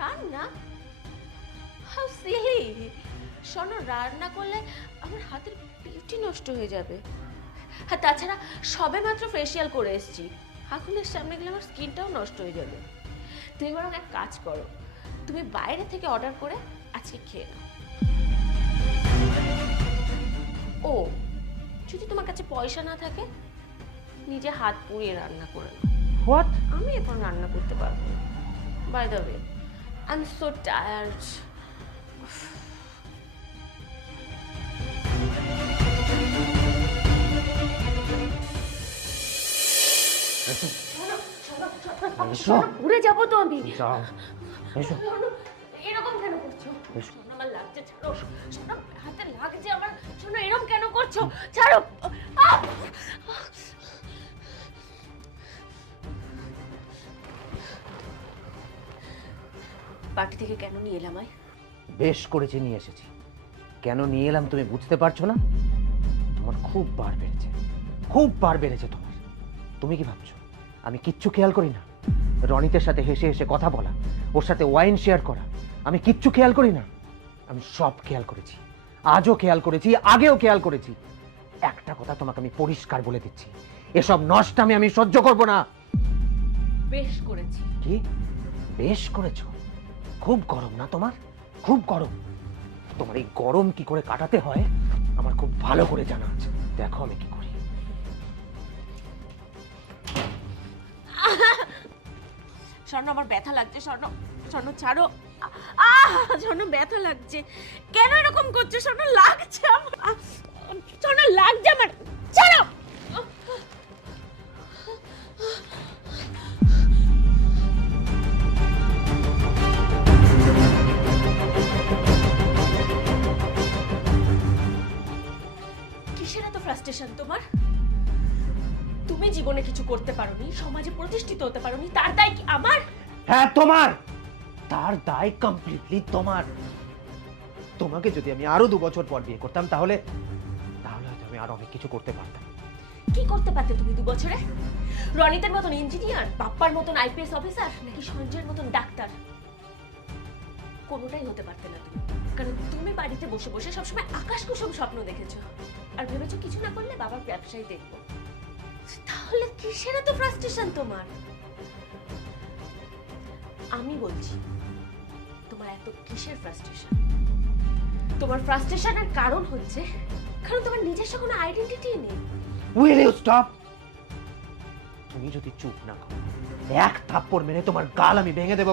রান্না? How silly! শোনো, রান্না করলে আমার হাতের বিউটি নষ্ট হয়ে যাবে। হ্যাঁ, তাছাড়া সবে মাত্র ফেসিয়াল করে এসেছি, আগুনের সামনে গেলে আমার স্কিনটাও নষ্ট হয়ে যাবে। তুমি বরং এক কাজ করো, তুমি বাইরে থেকে অর্ডার করে আজকে খেয়ে নাও। ও, যদি তোমার কাছে পয়সা না থাকে, নিজে হাত পুড়িয়ে রান্না করে নাও। হোয়াট? আমি এখন রান্না করতে পারবো না। By the way, I am so tired. উড়ে যাবো তো আমি। যাও, এসো। এরকম কেন করছো? শোনো, আমার লাগছে, ছাড়ো। শোনো, হাতে লাগছে আমার। শোনো, এরকম কেন করছো? ছাড়ো। পার্টি থেকে কেন নিয়ে এলাম? বেশ করেছি নিয়ে এসেছি। কেন নিয়ে এলাম তুমি বুঝতে পারছো না? তোমার খুব বার বেড়েছে, খুব বার বেড়েছে তোমার। তুমি কি ভাবছো আমি কিচ্ছু খেয়াল করি না? রনিতের সাথে হেসে হেসে কথা বলা, ওর সাথে ওয়াইন শেয়ার করা, আমি কিচ্ছু খেয়াল করি না? আমি সব খেয়াল করেছি, আজও খেয়াল করেছি, আগেও খেয়াল করেছি। একটা কথা তোমাকে আমি পরিষ্কার বলে দিচ্ছি, এসব নষ্টামি আমি সহ্য করব না। বেশ করেছি। কি বেশ করেছো? খুব গরম না তোমার? খুব গরম। তোমার এই গরম কি করে কাটাতে হয় আমার খুব ভালো করে জানা আছে। দেখো আমি কি করি। স্বর্ণ, আমার ব্যথা লাগছে। স্বর্ণ, স্বর্ণ ছাড়ো। স্বর্ণ, ব্যথা লাগছে। কেন এরকম করছো? স্বর্ণ, লাগছে আমার। স্বর্ণ, লাগছে আমার। ছাড়ো। কিসের এত ফ্রাস্ট্রেশন তোমার? তুমি জীবনে কিছু করতে পারোনি, সমাজে প্রতিষ্ঠিত হতে পারোনি, তার দায় কি আমার? হ্যাঁ তোমার, তার দায় কমপ্লিটলি তোমার। তোমাকে যদি আমি আরো 2 বছর পর বিয়ে করতাম তাহলে তাহলে হয়তো আমি আরো অনেক কিছু করতে পারতাম। কি করতে পারতে তুমি 2 বছরে? রনিতের মতন ইঞ্জিনিয়ার, বাপ্পার মতন আইপিএস অফিসার, নাকি সঞ্জয়ের মতন ডাক্তার? কোনোটাই হতে পারতে না তুমি, কারণ তুমি বাড়িতে বসে বসে সবসময় আকাশ কুসুম স্বপ্ন দেখেছো আর ভেবেছো কিছু না করলে বাবার ব্যবসায় দেখবো। তাহলে কিসের এত ফ্রাস্ট্রেশন তোমার? আমি বলছি, তোমার এত কিসের ফ্রাস্ট্রেশন? তোমার ফ্রাস্ট্রেশনের কারণ হচ্ছে কারণ তোমার নিজস্ব কোনো আইডেন্টিটি নেই। Will you stop? তুমি যদি চুপ না করো, এক থাপ্পড় মেরে তোমার গাল আমি ভেঙে দেবো।